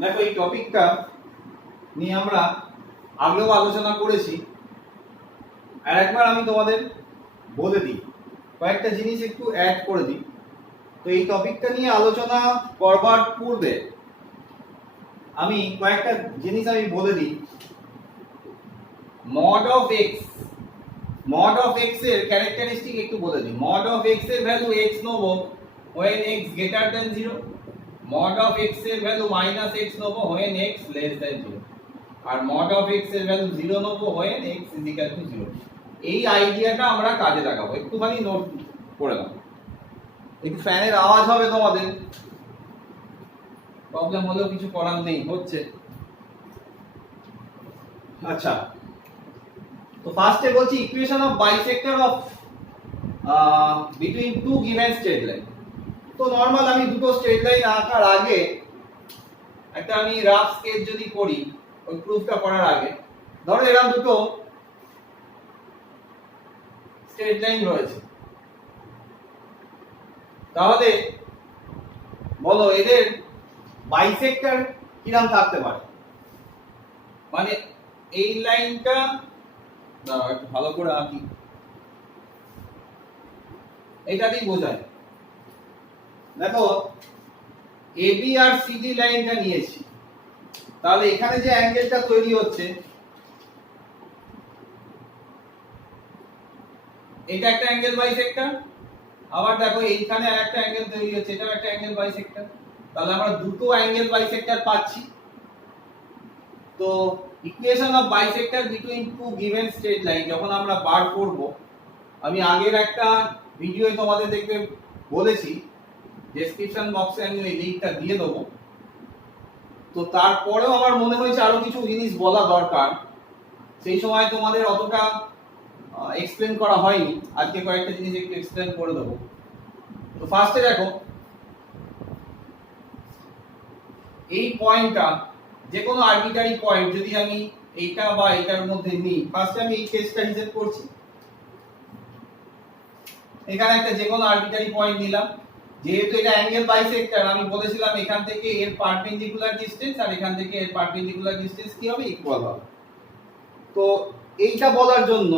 দেখো এই টপিকটা নিয়ে আমরা আগেও আলোচনা করেছি, আর একবার আমি তোমাদের বলে দিই, কয়েকটা জিনিস একটু অ্যাড করে দিই। তো এই টপিকটা নিয়ে আলোচনা করবার পূর্বে আমি কয়েকটা জিনিস বলে দিই। মড অফ এক্স এর ক্যারেক্টারিস্টিক একটু বলে দিই। মড অফ এক্স এর ভ্যালু x নেব when x greater than 0, mod of X এর ভ্যালু -x নেব when x less than 0, আর মড অফ এক্স এর ভ্যালু 0 নেব when x = 0। এই আইডিয়াটা আমরা কাজে লাগাবো। একটুখানি নোট করে নাও। একটু ফ্যানের আওয়াজ হবে তোমাদের, প্রবলেম হলেও কিছু করার নেই, হচ্ছে। আচ্ছা, তো ফার্স্টে বলছি equation of bisector of between two given straight line. তো নরমাল আমি দুটো স্ট্রেট লাইন আঁকার আগে একটা আমি রাফ স্কেচ যদি করি, ওই প্রুফটা করার আগে, ধরো এরকম দুটো স্ট্রেট লাইন রয়েছে, তাহলে বলো এদের বাইসেক্টর কিরকম থাকতে পারে। মানে এই লাইনটা একটু ভালো করে আঁকি, এটা দিয়ে বোঝায়। দেখো এবি আর সিডি লাইনটা নিয়েছি, তাহলে এখানে যে অ্যাঙ্গেলটা তৈরি হচ্ছে এটা একটা অ্যাঙ্গেল বাইসেক্টর। আবার দেখো এইখানে আরেকটা অ্যাঙ্গেল তৈরি হচ্ছে, এটাও একটা অ্যাঙ্গেল বাইসেক্টর। তাহলে আমরা দুটো অ্যাঙ্গেল বাইসেক্টর পাচ্ছি। তো equation of bisector between two given straight line যখন আমরা বার করব, আমি আগের একটা ভিডিওয় তোমাদের দেখতে বলেছি, ডেসক্রিপশন বক্সে আমি এই লিংকটা দিয়ে দেবো। তো তারপরেও আমার মনে হয়েছে আরো কিছু জিনিস বলা দরকার, সেই সময় তোমাদের অতটা এক্সপ্লেন করা হয়নি। আজকে কয়েকটা জিনিস একটু এক্সপ্লেন করে দেবো। তো ফার্স্টে দেখো এই পয়েন্টটা, যে কোনো আরবিটারি পয়েন্ট যদি আমি এইটা বা এটার মধ্যে নিই, ফার্স্টে আমি এই কেসটা হিসেব করছি। এখানে একটা যে কোনো আরবিটারি পয়েন্ট নিলাম, যেহেতু এটা অ্যাঙ্গেল বাইসেক্টর, আমি বলেছিলাম এখান থেকে এর পারপেন্ডিকুলার ডিসটেন্স আর এখান থেকে এর পারপেন্ডিকুলার ডিসটেন্স কি হবে, ইকুয়াল হবে। তো এইটা বলার জন্য,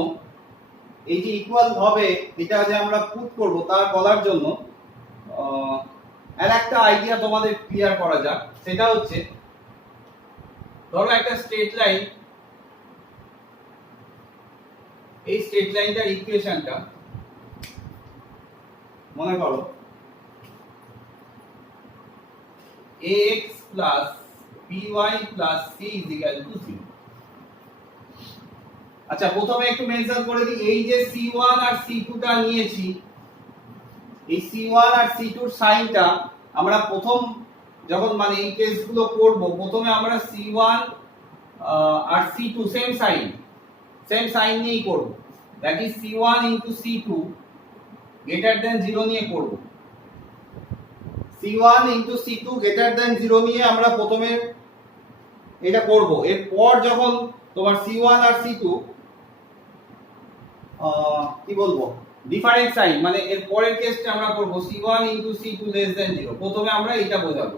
এই যে ইকুয়াল হবে এটা যে আমরা পুট করব, তার বলার জন্য আর একটা আইডিয়া তোমাদের ক্লিয়ার করা যাক। সেটা হচ্ছে, ধরো একটা স্ট্রেট লাইন, এই স্ট্রেট লাইনটার ইকুয়েশনটা মনে করো ax plus by plus c is equal to 0। আচ্ছা, প্রথমে একটু মেনশন করে দিই, এই যে c1 আর c2 টা নিয়েছি, এই c1 আর c2 এর সাইনটা আমরা প্রথম যখন মানে এই কেসগুলো করব, প্রথমে আমরা c1 আর c2 সেম সাইন নিয়েই করব। That is c1 c2 greater than 0 নিয়ে করব। c1 c2 গ্রেটার দ্যান 0 নিয়ে আমরা প্রথমে এটা করব। এরপর যখন তোমার c1 আর c2 কি বলবো, ডিফারেন্ট সাইন, মানে এর পরের কেসটা আমরা করব c1 c2 লেস দ্যান 0। প্রথমে আমরা এটা বোঝাবো।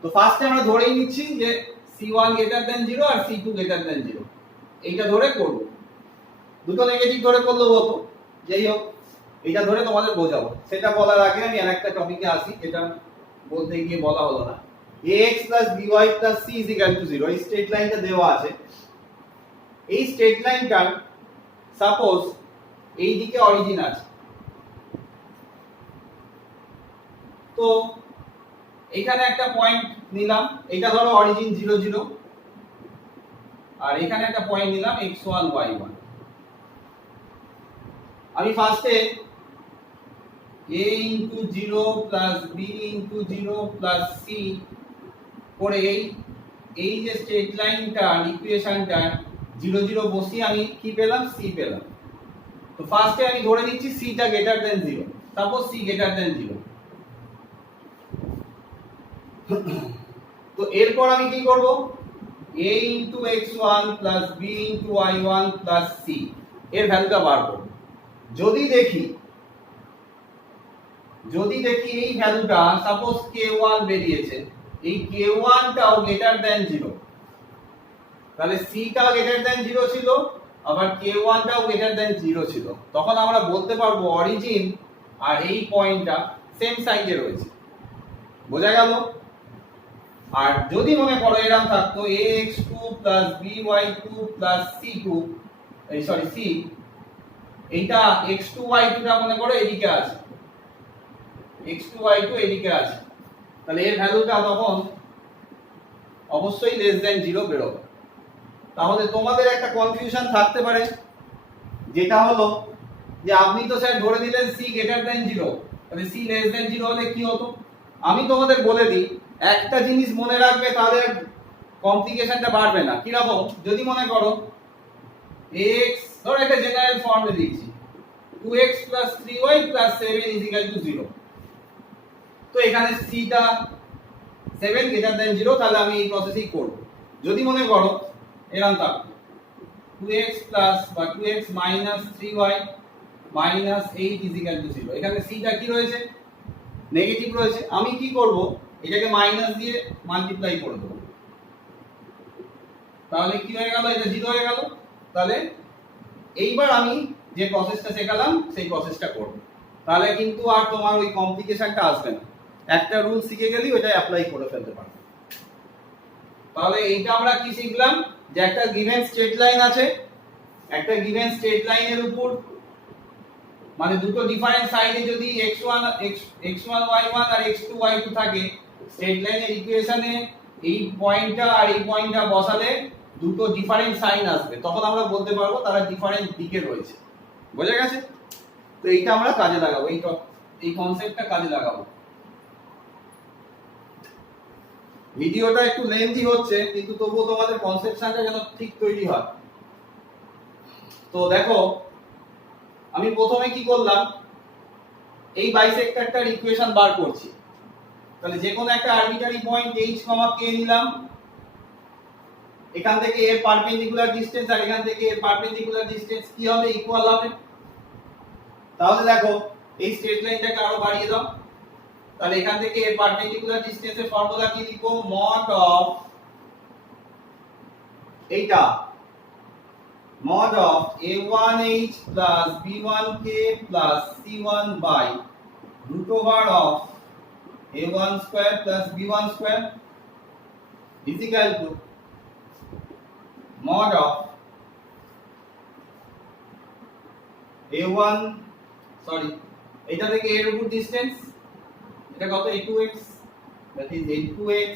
তো ফার্স্টে আমরা ধরেই নিচ্ছি যে c1 গ্রেটার দ্যান 0 আর c2 গ্রেটার দ্যান 0, এইটা ধরে করব। দুটো নেগেটিভ ধরে করলেও হতো, যাই হোক এটা ধরে তোমাদের বোঝাবো। সেটা বলার আগে আমি আরেকটা টপিকে আসি, এটা বলতে গিয়ে বলা হলো না। ax by c is equal to 0, এই স্ট্রেট লাইনটা দেওয়া আছে। এই স্ট্রেট লাইনটার সাপোজ এই দিকে অরিজিন আছে, তো এখানে একটা পয়েন্ট নিলাম, এটা ধরো অরিজিন 0 0, আর এখানে একটা পয়েন্ট নিলাম x1 y1। আমি ফার্স্টে a into 0 plus b into 0 plus c করে এই যে স্ট্রেট লাইনটা ইকুয়েশনটা 0 0 বসিয়ে আমি কি পেলাম, c পেলাম। তো ফার্স্টে আমি ধরে নিচ্ছি c টা greater than 0, suppose c greater than 0। তো এরপর আমি কি করব, a into x1 plus b into y1 plus c এর ভ্যালুটা বার করব। যদি দেখি যদি দেখি এই ভ্যালুটা সাপোজ k1 বেরিয়েছে, এই k1 টাও গ্রেটার দ্যান 0, তাহলে c টা গ্রেটার দ্যান 0 ছিল, আবার k1 টাও গ্রেটার দ্যান 0 ছিল, তখন আমরা বলতে পারবো অরিজিন আর এই পয়েন্টটা সেম সাইডে রয়েছে। বোঝা গেল? আর যদি মনে করো এরকম থাকতো ax2 by2 c2, এই সরি c, এইটা x2 y2 টা মনে করো এদিকে আছে, x2 y2 এদিকে আছে, তাহলে এর ভ্যালুটা তখন অবশ্যই লেস দ্যান 0 বেরোবে। তাহলে তোমাদের একটা কনফিউশন থাকতে পারে, যেটা হলো যে আপনি তো স্যার ধরে দিলেন c গ্রেটার দ্যান 0, তাহলে c লেস দ্যান 0 হলে কি হতো? আমি তোমাদের বলে দিই, একটা জিনিস মনে রাখবে, তাহলে কমপ্লিকেশনটা বাড়বে না। কি রকম? যদি মনে করো x, ধরো একটা জেনারেল ফর্মে দিচ্ছি 2x 3y 7 0, তো এখানে c টা 7 গ্রেটার দ্যান 0, তাহলে আমি এই প্রসেসই করব। যদি মনে করো এরকম থাকবে 2x বা 2x 3y 8 0, এখানে c টা কি রয়েছে? নেগেটিভ রয়েছে। আমি কি করব? এটাকে মাইনাস দিয়ে মাল্টিপ্লাই করে দেব, তাহলে কি হয়ে গেল? এটা 0 হয়ে গেল। তাহলে এইবার আমি যে প্রসেসটা শেখালাম সেই প্রসেসটা করব, তাহলে কিন্তু আর তোমার ওই কমপ্লিকেশনটা আসবে না। একটা রুল শিখে গেলেই ওটা অ্যাপ্লাই করে ফেলতে পারবে। তাহলে এইটা আমরা কি শিখলাম? যে একটা গিভেন স্ট্রেট লাইন আছে, একটা গিভেন স্ট্রেট লাইনের উপর মানে দুটো ডিফারেন্ট সাইডে যদি x1 y1 আর x2 y2 থাকে, স্ট্রেট লাইনের ইকুয়েশনে এই পয়েন্টটা আর এই পয়েন্টটা বসালে দুটো ডিফারেন্ট সাইন আসবে, তখন আমরা বলতে পারবো তারা ডিফারেন্ট দিকে রয়েছে। বোঝা গেছে? তো এইটা আমরা কাজে লাগাবো, এই কনসেপ্টটা কাজে লাগাবো। ভিডিওটা একটু লেন্থি হচ্ছে, কিন্তু তবুও তোমাদের কনসেপশনটা যেন ঠিক তৈরি হয়। তো দেখো, আমি প্রথমে কি করলাম, এই বাইসেক্টরটার ইকুয়েশন বার করছি। তাহলে যে কোনো একটা আরবিটারি পয়েন্ট h, k নিলাম, এখান থেকে এর পারপেন্ডিকুলার ডিসটেন্স আর এখান থেকে এর পারপেন্ডিকুলার ডিসটেন্স কি হবে? ইকুয়াল হবে। তাহলে দেখো এই স্ট্রেট লাইনটাকে আরো বাড়িয়ে দাও, তাহলে এখান থেকে এর পারপেন্ডিকুলার ডিসটেন্সের ফর্মুলা কি লিখবো? মড অফ এইটা mod of a1h plus b1k plus c1 by root over of a1 square plus b1 square is equal to mod of a1, sorry, এটা থেকে এর উপর ডিসটেন্স, এটা কত? a2x, that is a2x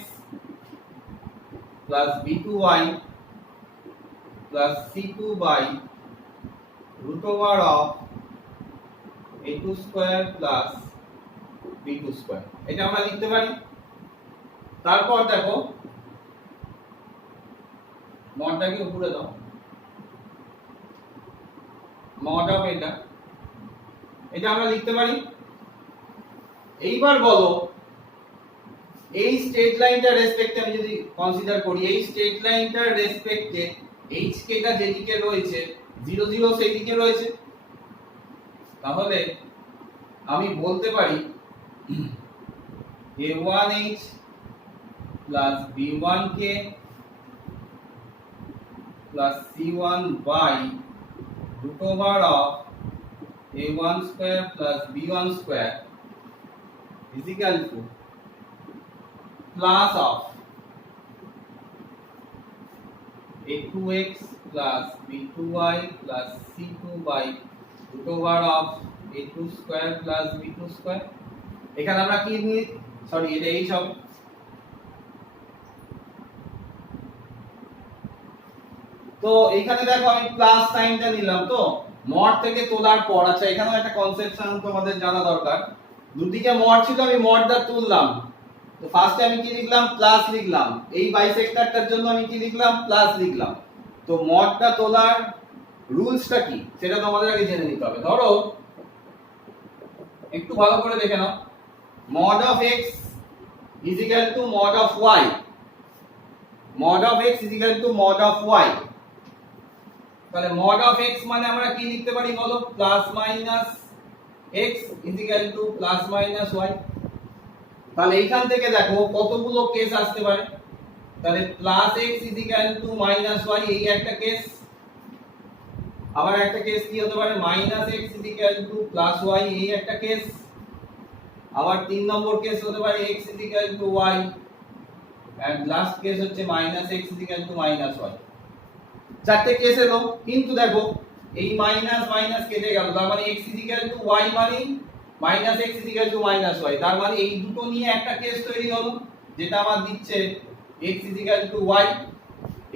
plus b2y plus c2 by root over of a2 square plus b2 square, এটা আমরা লিখতে পারি। তারপর দেখো মডটাকে উপরে দাও, মড অফ এটা আমরা লিখতে পারি। এইবার বলো এই স্ট্রেট লাইনটার রেসপেক্টে আমি যদি কনসিডার করি, এই স্ট্রেট লাইনটার রেসপেক্টে hk টা যেদিকে রয়েছে 0 0 সেই দিকে রয়েছে, তাহলে আমি বলতে পারি a1h plus b1k plus c1 by root over of a1 square plus b1 square is equal to plus of a2x plus b2y plus c2 by root over of a2 square plus b2 square, এখানে আমরা কি নিই? Sorry, এটা h হবে। তো এখানে দেখো আমি প্লাস সাইনটা নিলাম, তো মড থেকে তোলার পর, আচ্ছা এখানেও একটা কনসেপশন তোমাদের জানা দরকার। দুদিকে মড ছিল, আমি মডটা তুললাম, তো ফার্স্টে আমি কি লিখলাম? প্লাস লিখলাম। এই বাইসেক্টরটার জন্য আমি কি লিখলাম? প্লাস লিখলাম। তো মডটা তোলার রুলসটা কি সেটা তোমাদের আগে জেনে নিতে হবে। ধরো একটু ভালো করে দেখে নাও, mod of x is equal to mod of y, mod of x is equal to mod of y, তাহলে mod of x মানে আমরা কি লিখতে পারি বলো? Plus minus x equal two plus minus y। তাহলে এইখান থেকে দেখো কতগুলো কেস আসতে পারে। তাহলে plus x equal to minus y এই একটা কেস, আবার একটা কেস কি হতে পারে minus x equal two plus y এই একটা কেস, আবার 3 নম্বর কেস হতে পারে x equal to y, and last case হচ্ছে minus x equal to minus y। চারটে কেস এলো, কিন্তু দেখো এই মাইনাস মাইনাস কেটে গেল, তার মানে x ইকুয়াল টু y মানে minus x equal to minus y, তার মানে এই দুটো নিয়ে একটা কেস তৈরি হলো যেটা আমার দিচ্ছে x ইকুয়াল টু y।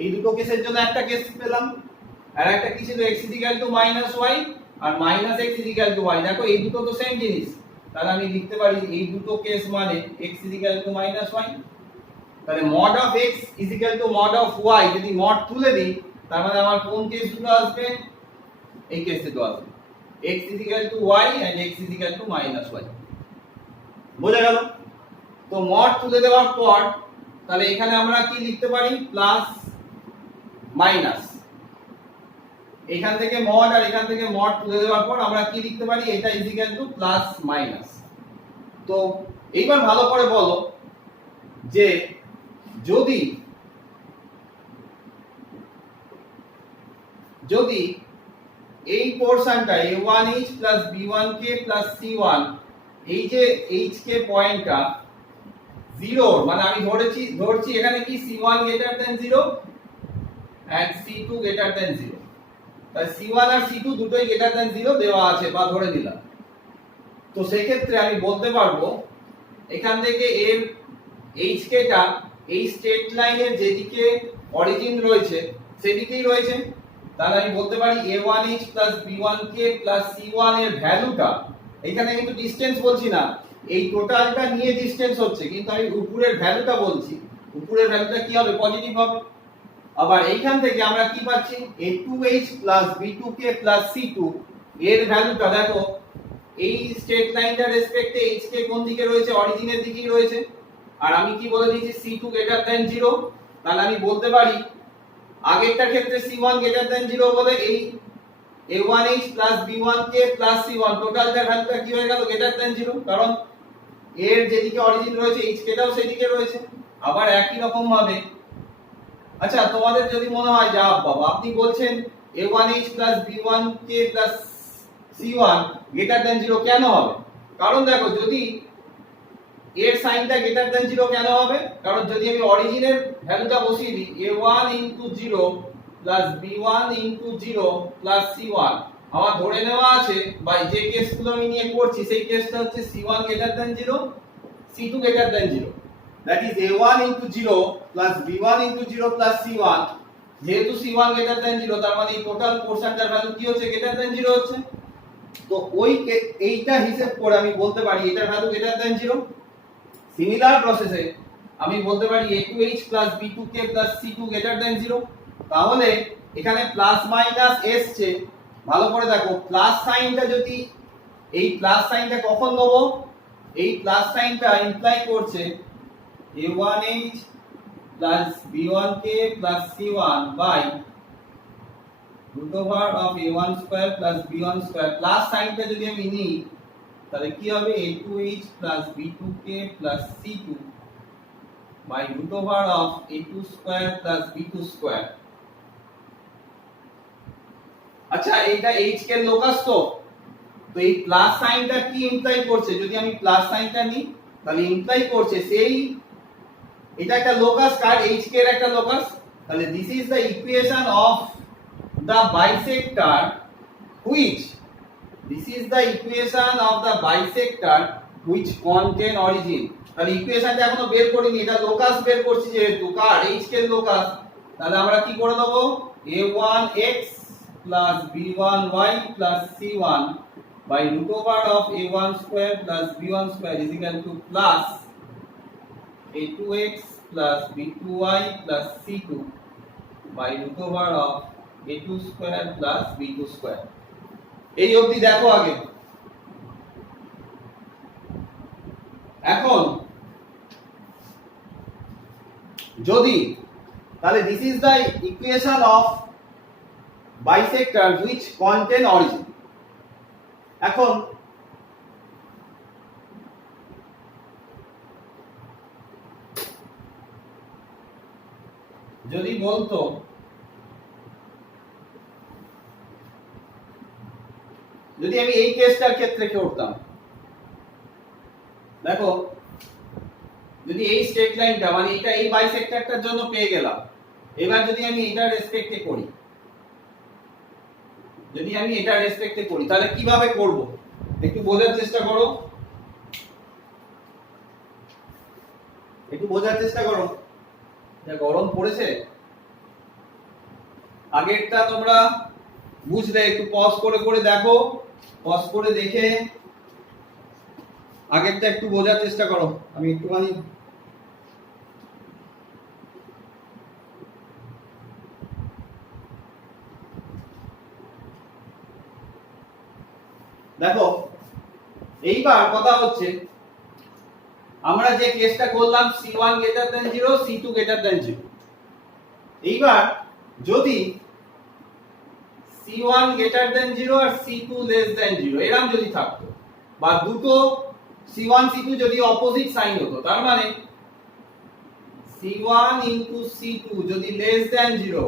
এই দুটো কেসের জন্য একটা কেস পেলাম, আর একটা কি ছিল x equal to minus y আর minus x equal to y। দেখো এই দুটো তো সেম জিনিস, তাহলে আমি লিখতে পারি এই দুটো কেস মানে x equal to minus y। তাহলে mod of x equal two mod of y যদি মড তুলে দিই, তার মানে আমার কোন কেস দুটো আসবে, এই কেস দুটো আসবে x equal to y and x equal to minus y। বোঝা গেল? তো মড তুলে দেওয়ার পর তাহলে এখানে আমরা কি লিখতে পারি প্লাস মাইনাস, এখান থেকে মড আর এখান থেকে মড তুলে দেওয়ার পর আমরা কি লিখতে পারি এটা ইকুয়াল টু প্লাস মাইনাস। তো এইবার ভালো করে বলো যে যদি যদি এই পোরশনটা a1h b1k c1 এই যে hk পয়েন্টটা 0 মানে আমি ধরছি এখানে কি c1 greater than 0 and c2 greater than 0, তাই c1 আর c2 দুটোই গ্রেটার দ্যান 0 দেওয়া আছে বা ধরে নিলাম। তো সেই ক্ষেত্রে আমি বলতে পারবো এখান থেকে এর hk টা এই স্ট্রেট লাইনের যেদিকে অরিজিন রয়েছে সেদিকেই রয়েছে, তাহলে আমি বলতে পারি a1h b1k c1 এর ভ্যালুটা, এখানে কিন্তু ডিসটেন্স বলছি না, এই টোটালটা নিয়ে ডিসটেন্স হচ্ছে, কিন্তু আমি উপরের ভ্যালুটা বলছি, উপরের ভ্যালুটা কি হবে পজিটিভ হবে। আবার এইখান থেকে আমরা কি পাচ্ছি a2h b2k c2 এর ভ্যালুটা দেখো এই স্ট্রেট লাইনটার রেসপেক্টে hk কোন দিকে রয়েছে অরিজিনের দিকেই রয়েছে, আর আমি কি বলে দিয়েছি c2 গ্রেটার দ্যান 0, তাহলে আমি বলতে পারি আগেরটার ক্ষেত্রে c1 গ্রেটার দ্যান 0 বলে এই a1h b1k c1 টোটালটার ভ্যালুটা কি হয়ে গেল গ্রেটার দ্যান 0, কারণ এর যেদিকে অরিজিন রয়েছে hk টাও সেদিকে রয়েছে। আবার একই রকম ভাবে আচ্ছা তোমাদের যদি মনে হয় যা বাবা আপনি বলছেন a1h b1k c1 greater than 0 কেন হবে, কারণ দেখো যদি এর সাইনটা গ্রেটার দ্যান 0 কেন হবে, কারণ যদি আমি অরিজিনের ভ্যালুটা বসিয়ে দিই a1 0 b1 0 c1, আমার ধরে নেওয়া আছে বা যে কেসগুলো আমি নিয়ে করছি সেই কেসটা হচ্ছে c1 greater than 0 c2 greater than 0, that is a1 0 b1 0 c1, যেহেতু c1 গ্রেটার দ্যান 0 তার মানে এই টোটাল পোরশনটার ভ্যালু কি হচ্ছে গ্রেটার দ্যান 0 হচ্ছে। তো ওই এইটা হিসাব করে আমি বলতে পারি এটার ভ্যালু গ্রেটার দ্যান 0। সিমিলার প্রসেসে আমি বলতে পারি a2h b2k c2 greater than 0, তাহলে এখানে প্লাস মাইনাস এসছে, ভালো করে দেখো প্লাস সাইনটা যদি এই প্লাস সাইনটা কখন নেব, এই প্লাস সাইনটা ইমপ্লাই করছে a1h b1k c1 by root over of a1 square b1 square, plus সাইনটা যদি আমি নিই তাহলে কি হবে a2h b2k c2 by root over of a2 square b2 square। আচ্ছা এইটা h কে লোকাস, তো এই প্লাস সাইনটা কি ইমপ্লাই করছে, যদি আমি প্লাস সাইনটা নিই তাহলে ইমপ্লাই করছে সেই এটা একটা লোকাস কার h কে এর একটা লোকাস, তাহলে this is the equation of the bisector which this is the equation of the bisector which contain origin। তাহলে ইকুয়েশনটা এখনো বের করিনি, এটা লোকাস বের করছি যেহেতু কার h কে লোকাস, তাহলে আমরা কি করে দেব a1x b1y c1 by root over of a1 square b1 square is equal to plus a2x b2y c2 by root over of a2 square b2 square। এই অবধি দেখো আগে। এখন যদি তাহলে this is the equation of bisector which contain origin। এখন যদি বলতো যদি আমি এই কেসটার ক্ষেত্রে করতাম, দেখো যদি এই স্ট্রেট লাইনটা মানে এটা এই বাইসেক্টরটার জন্য পেয়ে গেলাম, এবার যদি আমি এটার রেসপেক্টে করি, যদি আমি এটার রেসপেক্টে করি তাহলে কিভাবে করব একটু বোঝার চেষ্টা করো, একটু বোঝার চেষ্টা করো। যা গরম পড়েছে, আগেরটা তোমরা বুঝলে, একটু পজ করে করে দেখো, পজ করে দেখে আগেরটা একটু বোঝার চেষ্টা করো। আমি একটুখানি দেখো, এইবার কথা হচ্ছে আমরা যে কেসটা করলাম C1 greater than 0, C2 greater than 0, এইবার যদি C1 greater than 0 আর C2 less than 0 এরকম যদি থাকতো, বা দুটো C1 C2 যদি অপোজিট সাইন হতো, তার মানে C1 into C2 যদি less than 0,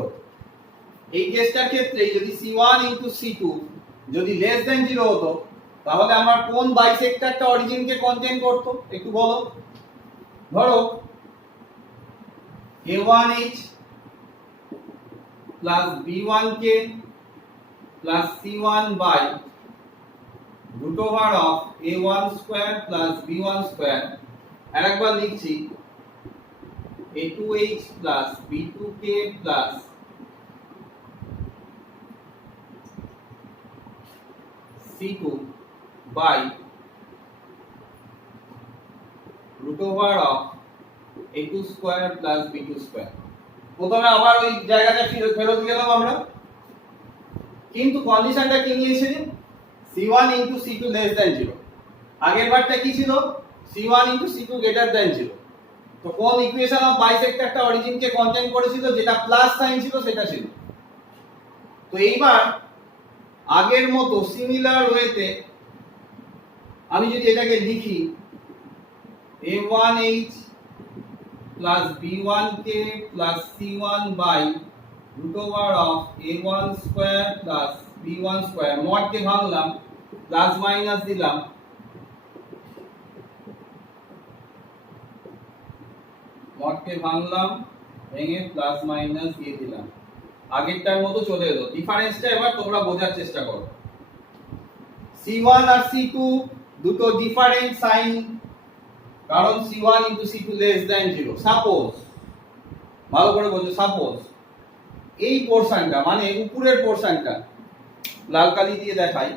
এই কেসটার ক্ষেত্রে যদি C1 into C2 যদি less than 0 হতো, তাহলে আমার কোন বাইসেক্টরটা অরিজিনকে কন্টেইন করতো একটু বলো। ধরো A1H plus B1K plus C1 by root over of A1 square plus B1 square, আরেকবার লিখছি A2H plus B2K plus C2 by root over of A2 square plus B2 square। প্রথমে আবার ওই জায়গাটা ফেরত গেলাম আমরা, কিন্তু কন্ডিশনটা কি নিয়েছিলি? C1 into C2 less than 0। আগের বারটা কি ছিল? C1 into C2 greater than 0। তো কোন ইকুয়েশন অফ বাইসেক্টরটা অরিজিনকে কন্টেইন করেছিল, যেটা প্লাস সাইন ছিল সেটা ছিল। তো এইবার আগের মতো সিমিলার ওয়েতে আমি যদি এটাকে লিখি A1H plus B1K plus C1 by root over of A1 square plus B1 square, মডকে ভাঙলাম, প্লাস মাইনাস দিলাম, মডকে ভাঙলাম, ভেঙে প্লাস মাইনাস দিয়ে দিলাম, আগেরটার মতো চলে এলো। ডিফারেন্সটা এবার তোমরা বোঝার চেষ্টা করো। C1 আর C2 দুটো ডিফারেন্ট সাইন, কারণ C1 into C2 less than 0। Suppose, ভালো করে বোঝো, সাপোজ এই পোরশনটা মানে উপরের পোরশনটা লাল কালি দিয়ে দেখাই।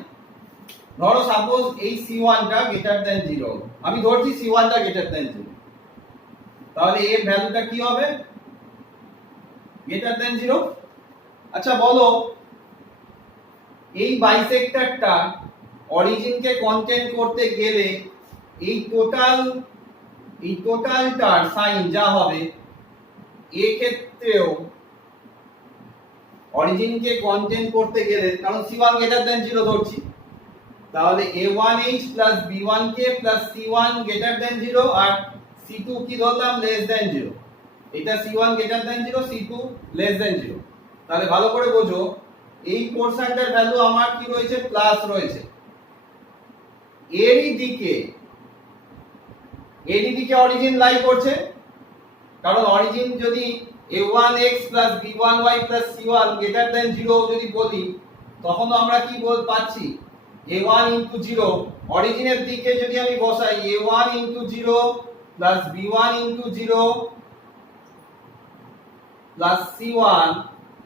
ধরো সাপোজ এই C1 টা গ্রেটার দ্যান 0, আমি ধরছি C1 টা গ্রেটার দ্যান 0, তাহলে এর ভ্যালুটা কি হবে? Greater than 0। আচ্ছা বলো, এই বাইসেক্টরটা অরিজিনকে কন্টেইন করতে গেলে এই টোটালটার সাইন যা হবে, এই ক্ষেত্রেও অরিজিনকে কন্টেইন করতে গেলে, কারণ C1 greater than 0 ধরছি, তাহলে A1H plus B1K plus C1 greater than 0 আর C2 কি ধরলাম? less than 0। এটা C1 greater than 0, C2 less than 0। তাহলে ভালো করে বোঝো, এই পোরশনটার ভ্যালু আমার কি রয়েছে? প্লাস রয়েছে। এরই দিকে অরিজিন লাই করছে, কারণ অরিজিন যদি A1x plus B1y plus C1 greater than 0 যদি বলি, তখন আমরা কি পাচ্ছি? A1 into 0 অরিজিনের দিকে যদি আমি বসাই, A1 into 0 plus B1 into 0 plus C1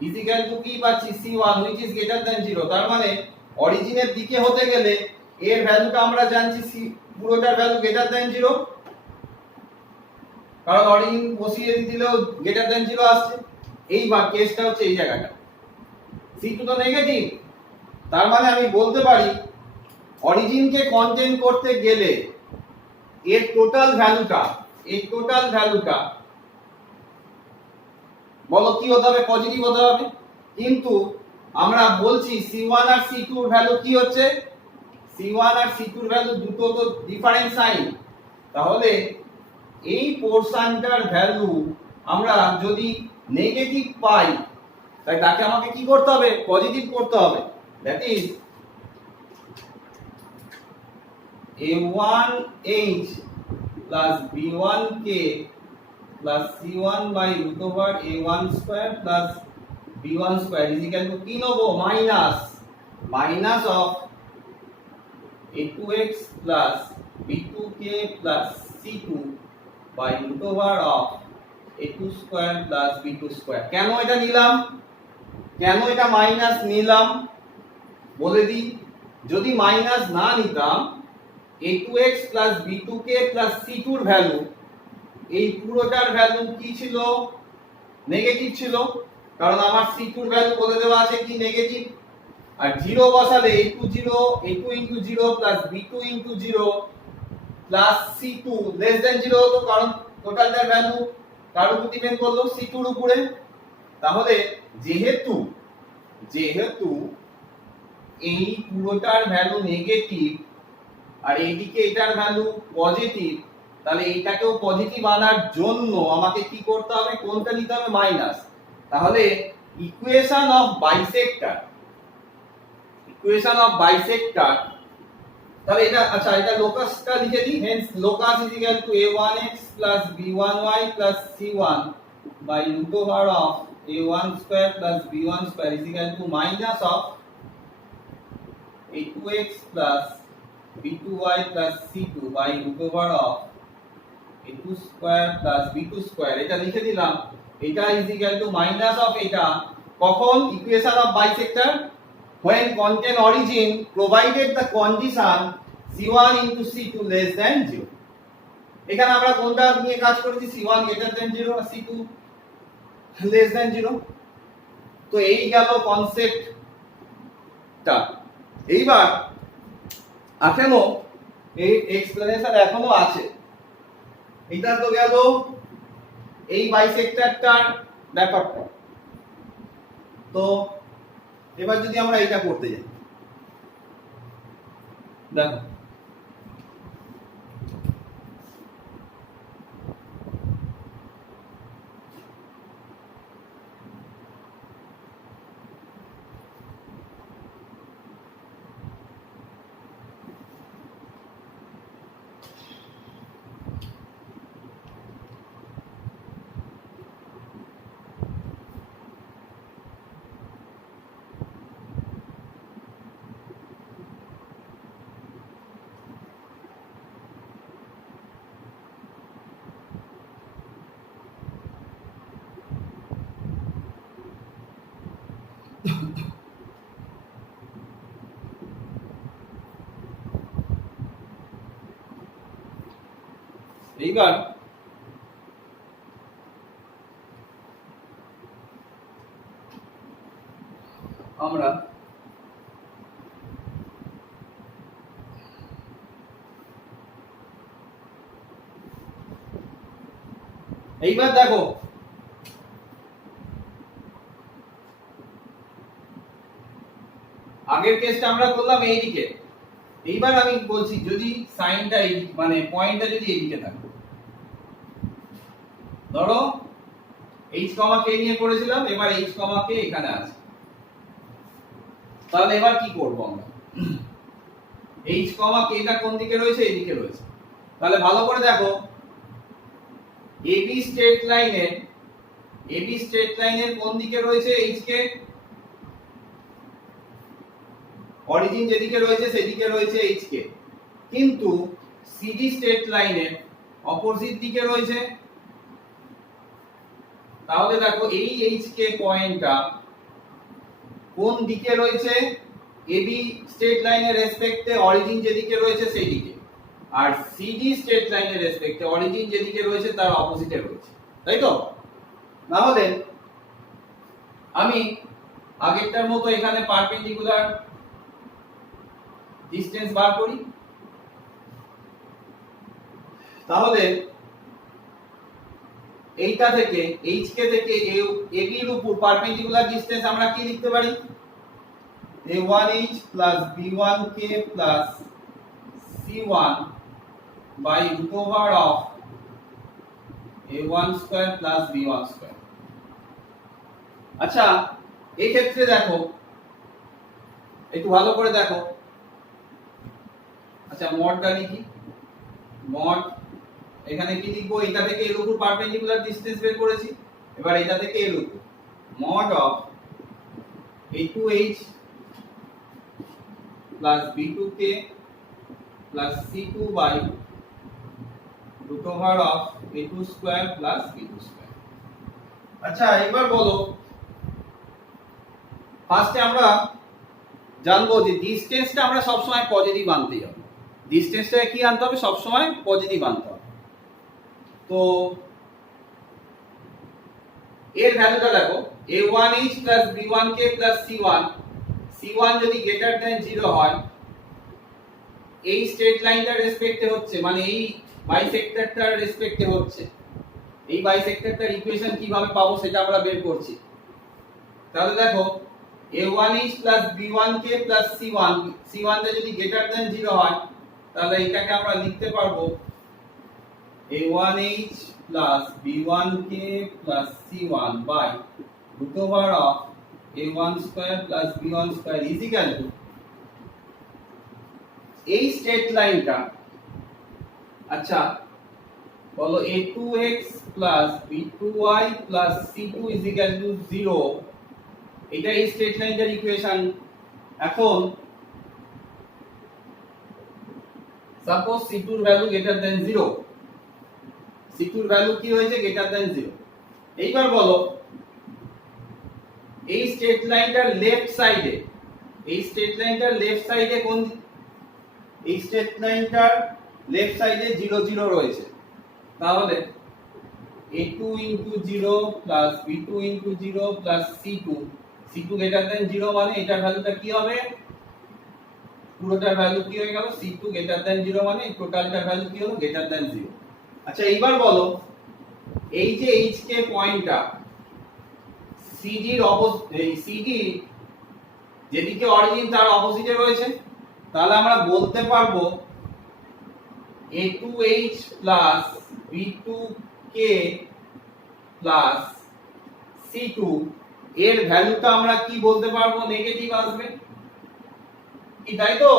is equal to কি পাচ্ছি? C1 which is greater than 0। তার মানে অরিজিনের দিকে হতে গেলে এর ভ্যালুটা আমরা জানছি পুরোটার ভ্যালু গ্রেটার দ্যান 0, কারণ অরিজিন বসিয়ে দিলেও গ্রেটার দ্যান 0 আসছে। এইবার কেসটা হচ্ছে এই জায়গাটা, C2 তো নেগেটিভ, তার মানে আমি বলতে পারি অরিজিনকে কন্টেইন করতে গেলে এর টোটাল ভ্যালুটা বলো কি হতে হবে? পজিটিভ হতে হবে। কিন্তু আমরা বলছি C1 আর C2 এর ভ্যালু কি হচ্ছে? C1 আর C2 এর ভ্যালু দুটো তো ডিফারেন্ট সাইন, তাহলে এই পোরশনটার ভ্যালু আমরা যদি নেগেটিভ পাই, তাই তাকে আমাকে কি করতে হবে? পজিটিভ করতে হবে। That is a1h plus b1k plus c1 by root over a1 square plus b1 square is equal to কি নেবো? Minus of a2x plus b2k plus c2 by root over of a2 square plus b2 square। কেন এটা নিলাম? কেন এটা minus নিলাম বলে দিই। যদি মাইনাস না নিতাম a2x plus b2k plus c2 এর ভ্যালু, এই পুরোটার ভ্যালু কি ছিল? নেগেটিভ ছিল, কারণ আমার c2 এর ভ্যালু বলে দেওয়া আছে কি? নেগেটিভ। আর 0 বসালে a2 into 0 plus b2 into 0 plus c2 less than 0 হতো, কারণ টোটালটার ভ্যালু কার উপর ডিপেন্ড করলো? c2 এর উপরে। তাহলে যেহেতু এই পুরোটার ভ্যালু নেগেটিভ আর এইদিকে এটার ভ্যালু পজিটিভ, তাহলে এইটাকেও পজিটিভ আনার জন্য আমাকে কি করতে হবে? কোনটা নিতে হবে? মাইনাস। তাহলে ইকুয়েশন অফ বাইসেক্টর, তাহলে এটা আচ্ছা, এটা লোকাসটা লিখে দিই। Hence locus is equal to a1x plus b1y plus c1 by root over of a1 square plus b1 square is equal to minus of a2x plus b2y plus c2 by root over of a2 square plus b2 square। এটা লিখে দিলাম। এটা is equal to minus of এটা কখন? Equation of bisector when contain origin provided the condition c1 into c2 less than 0। এখানে আমরা কোনটা নিয়ে কাজ করেছি? c1 greater than 0 আর c2 less than 0। তো এই গেল কনসেপ্টটা। এইবার এখনো এই এক্সপ্লেনেশন এখনো আছে। এটা তো গেল এই বাইসেক্টরটার ব্যাপারটা। তো এবার যদি আমরা এটা করতে যাই, দেখো এইবার আমরা এইবার দেখো আগের কেসটা আমরা করলাম এইদিকে। এইবার আমি বলছি যদি সাইনটা এই মানে পয়েন্টটা যদি এইদিকে থাকে, ধরো h, k নিয়ে করেছিলাম, এবার h, k এখানে আছে, তাহলে এবার কি করব আমরা? h, k টা কোন দিকে রয়েছে? এইদিকে রয়েছে। তাহলে ভালো করে দেখো, AB স্ট্রেট লাইনের কোন দিকে রয়েছে h, k? অরিজিন যেদিকে রয়েছে সেদিকে রয়েছে h, k, কিন্তু CD স্ট্রেট লাইনের অপোজিট দিকে রয়েছে। তাহলে দেখো এই h, k পয়েন্টটা কোন দিকে রয়েছে? AB স্ট্রেট লাইনের রেসপেক্টে অরিজিন যেদিকে রয়েছে সেই দিকে, আর CD স্ট্রেট লাইনের রেসপেক্টে অরিজিন যেদিকে রয়েছে তার অপোজিটে রয়েছে, তাই তো? তাহলে আমি আগেরটার মতো এখানে পারপেন্ডিকুলার ডিসটেন্স বার করি। তাহলে এইটা থেকে HK থেকে AB এর উপর পারপেন্ডিকুলার ডিসটেন্স আমরা কি লিখতে পারি? A1h plus B1k plus C1 by root over of A1 square plus B1 square। আচ্ছা এই ক্ষেত্রে দেখো একটু ভালো করে দেখো। আচ্ছা মডটা লিখি, মড এখানে কি লিখবো, এটা থেকে এর উপর পারপেন্ডিকুলার ডিসটেন্স বের করেছি, এবার এটা থেকে এর উপর mod of a2h plus b2k plus c2 by root over of a2 square plus b2 square. আচ্ছা এবার বলো, ফার্স্টে আমরা জানবো যে ডিসটেন্সটা আমরা সব সময় পজিটিভ আনতে হবে। ডিসটেন্সটাকে কি আনতে হবে, সব সময় পজিটিভ আনতে হবে। তো এর ভ্যালুটা দেখো, a1h plus b1k plus c1, c1 যদি গ্রেটার দ্যান 0 হয়, এই স্ট্রেট লাইনটার রেসপেক্টে হচ্ছে, মানে এই বাইসেক্টরটার রেসপেক্টে হচ্ছে। এই বাইসেক্টরটার ইকুয়েশন কিভাবে পাবো সেটা আমরা বের করছি। তাহলে দেখো a1h plus b1k plus c1, c1 টা যদি গ্রেটার দ্যান 0 হয়, তাহলে এটাকে আমরা লিখতে পারবো a1h plus b1k plus c1 by root over of a1 square plus b1 square is equal to এই স্ট্রেট লাইনটা। আচ্ছা বলো a2x plus b2y plus c2 is equal to 0, এটা এই স্ট্রেট লাইনটার ইকুয়েশন। এখন সাপোজ c2 এর ভ্যালু গ্রেটার দ্যান 0, c2 এর value কি হয়েছে, গ্রেটার দ্যান 0। এইবার বলো এই স্ট্রেট লাইনটার লেফট সাইডে, এই স্ট্রেট লাইনটার লেফট সাইডে কোন, এই স্ট্রেট লাইনটার লেফট সাইডে 0 0 রয়েছে। তাহলে a2 into 0 plus b2 into 0 plus c2, c2 greater than 0 মানে এটার ভ্যালুটা কি হবে, পুরোটার ভ্যালু কি হয়ে গেল, c2 গ্রেটার দ্যান 0 মানে টোটালটার ভ্যালু কি হলো, গ্রেটার দ্যান 0। আচ্ছা এইবার বলো এই যে hk পয়েন্টটা cd এর এই cd যেদিকে অরিজিন তার অপোজিটে রয়েছে, তাহলে আমরা বলতে পারবো a2h plus b2k plus c2 এর ভ্যালুটা আমরা কি বলতে পারবো, নেগেটিভ আসবে কি, তাই তো?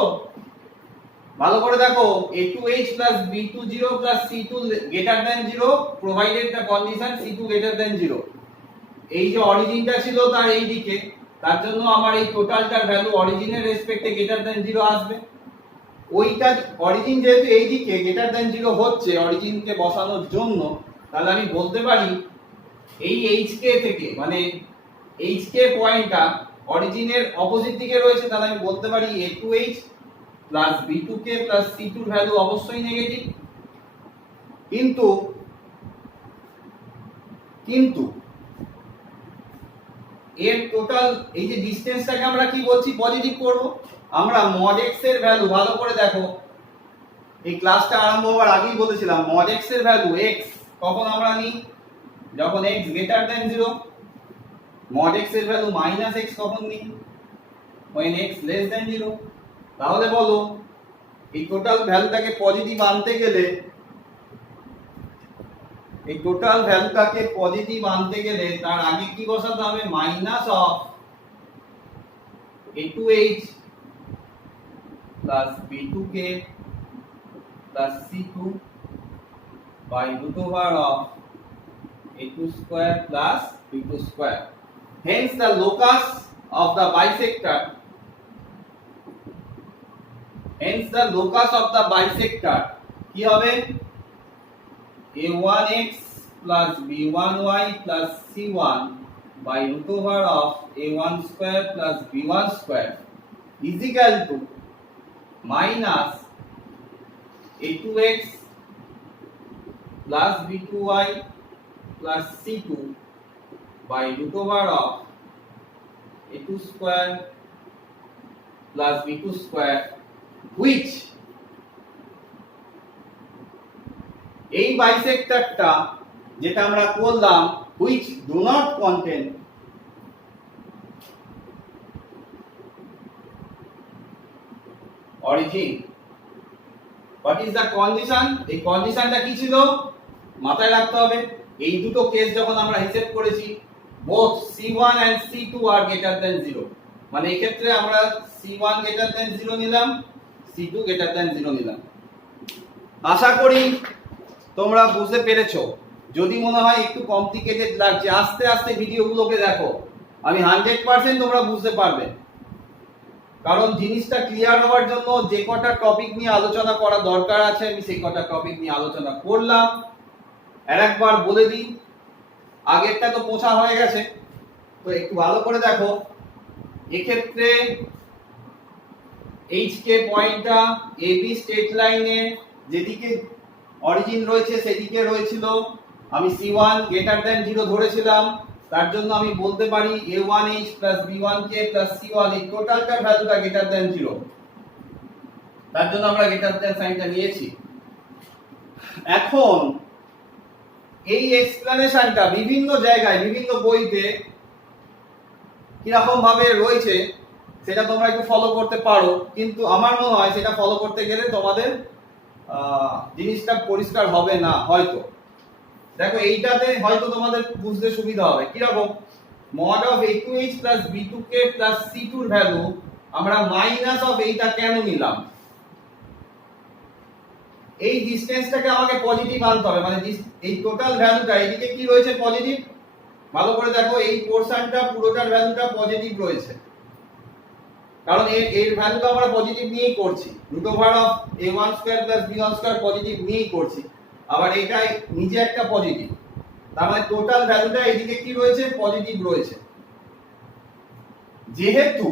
ভালো করে দেখো a2h plus b20 plus c2 greater than 0 provided the condition c2 greater than 0। এই যে অরিজিনটা ছিল তার এই দিকে, তার জন্য আমার এই টোটালটার ভ্যালু অরিজিনের রেসপেক্টে গ্রেটার দ্যান 0 আসবে। ওইটা অরিজিন যেহেতু এই দিকে গ্রেটার দ্যান 0 হচ্ছে অরিজিনকে বসানোর জন্য, তাহলে আমি বলতে পারি এই hk থেকে, মানে hk পয়েন্টটা অরিজিনের অপোজিট দিকে রয়েছে, তাহলে আমি বলতে পারি a2h plus b2k plus c2 এর ভ্যালু অবশ্যই নেগেটিভ। কিন্তু কিন্তু এর টোটাল এই যে ডিসটেন্সটাকে আমরা কি বলছি, পজিটিভ করব। আমরা mod x এর ভ্যালু ভালো করে দেখো, এই ক্লাসটা আরম্ভ হওয়ার আগেই বলেছিলাম mod x এর ভ্যালু x কখন আমরা নিই, যখন x greater than 0। mod x এর ভ্যালু মাইনাস x কখন নিই, when x less than 0। তাহলে বলো এই টোটাল ভ্যালুটাকে পজিটিভ আনতে গেলে, এই টোটাল ভ্যালুটাকে পজিটিভ আনতে গেলে তার আগে কি বসাতে হবে, minus of a2h plus b2k plus c2 by root over of a2 square plus b2 square। Hence the locus of the bisector, hence the locus of the bisector কি হবে, a1x plus b1y plus c1 by root over of a1 square plus b1 square is equal to minus a2x plus b2y plus c2 by root over of a2 square plus b2 square, which এই বাইসেক্টরটা যেটা আমরা করলাম, which do not contain origin। what is the condition, এই কন্ডিশনটা কি ছিল মাথায় রাখতে হবে। এই দুটো কেস যখন আমরা হিসেব করেছি, both C1 and C2 are greater than 0 মানে এই ক্ষেত্রে আমরা C1 greater than 0 নিলাম, C2 greater than 0 নিলাম। আশা করি তোমরা বুঝতে পেরেছো। যদি মনে হয় একটু কমপ্লিকেটেড লাগছে, আস্তে আস্তে ভিডিওগুলোকে দেখো, আমি 100% তোমরা বুঝতে পারবে। কারণ জিনিসটা ক্লিয়ার হওয়ার জন্য যে কটা টপিক নিয়ে আলোচনা করা দরকার আছে আমি সেই কটা টপিক নিয়ে আলোচনা করলাম। আরেকবার বলে দিই, আগেরটা তো পোছা হয়ে গেছে, তো একটু ভালো করে দেখো। এক্ষেত্রে HK পয়েন্টটা AB স্ট্রেট লাইনে যেদিকে অরিজিন রয়েছে সেদিকে রয়েছিল, আমি C1 গ্রেটার দ্যান 0 ধরেছিলাম। তার জন্য আমি বলতে পারি A1H B1K C1 এই টোটালটার ভ্যালুটা গ্রেটার দ্যান 0। তার জন্য আমরা গ্রেটার দ্যান সাইনটা নিয়েছি। এখন এই এক্সপ্লানেশনটা বিভিন্ন জায়গায় বিভিন্ন বইতে কিরকম ভাবে রয়েছে সেটা তোমরা একটু ফলো করতে পারো, কিন্তু আমার মনে হয় সেটা ফলো করতে গেলে তোমাদের জিনিসটা পরিষ্কার হবে না হয়তো। দেখো এইটাতে হয়তো তোমাদের বুঝতে সুবিধা হবে। কিরকম, mod of A2H B2K C2 এর ভ্যালু আমরা মাইনাস অফ এইটা কেন নিলাম? এই ডিসটেন্সটাকে আমাকে পজিটিভ আনতে হবে, মানে এই টোটাল ভ্যালুটা এদিকে কি রয়েছে পজিটিভ। ভালো করে দেখো, এই পোরশনটা পুরোটার ভ্যালুটা পজিটিভ রয়েছে, কারণ এর ভ্যালুটা আমরা পজিটিভ নিয়েই করছি। √a1² b1² পজিটিভ নিয়েই করছি, আবার এটা নিজে একটা পজিটিভ, তার মানে টোটাল ভ্যালুটা এদিকে কি রয়েছে পজিটিভ রয়েছে। যেহেতু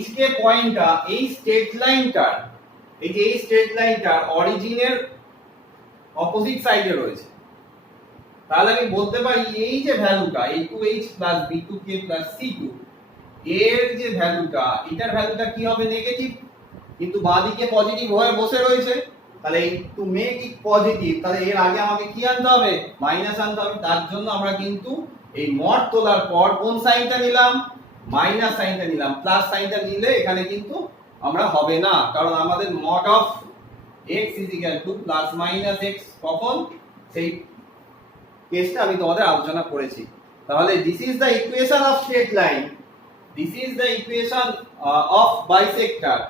HK পয়েন্টটা এই স্ট্রেট লাইনটার, এই যে এই স্ট্রেট লাইনটার অরিজিনের অপোজিট সাইডে রয়েছে, তাহলে আমি বলতে পারি এই যে ভ্যালুটা A2H B2K C2 এর যে ভ্যালুটা, এটার ভ্যালুটা কি হবে নেগেটিভ, কিন্তু বাঁদিকে পজিটিভ হয়ে বসে রয়েছে। তাহলে টু মেক ইট পজিটিভ, তাহলে এর আগে আমাকে কি আনতে হবে মাইনাস আনতে হবে। তার জন্য আমরা কিন্তু এই মড তোলার পর কোন সাইনটা নিলাম, মাইনাস সাইনটা নিলাম। প্লাস সাইনটা নিলে এখানে কিন্তু আমরা হবে না, কারণ আমাদের mod of x plus minus x কখন, সেই কেসটা আমি তোমাদের আলোচনা করেছি। তাহলে this is the equation of straight line, this is the equation of bisector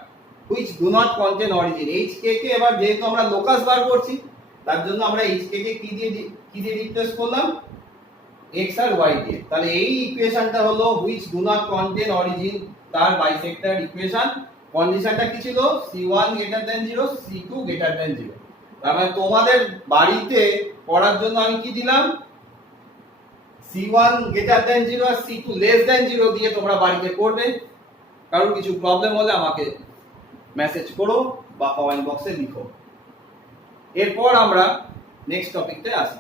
which do not contain origin। HK কে এবার যেহেতু আমরা লোকাস বার করছি, তার জন্য আমরা HK কে কি দিয়ে রিপ্লেস করলাম, x আর y দিয়ে। তাহলে এই ইকুয়েশনটা হলো which do not contain origin, তার বাইসেক্টর ইকুয়েশন। কন্ডিশনটা কি ছিল, C1 greater than 0 C2 greater than 0। তার মানে তোমাদের বাড়িতে পড়ার জন্য আমি কি দিলাম, C1 greater than 0 আর C2 less than 0 দিয়ে তোমরা বাড়িতে করবে। কারণ কিছু প্রবলেম হলে আমাকে মেসেজ করো বা কমেন্ট বক্সে লিখো। এরপর আমরা নেক্সট টপিকতে আসি।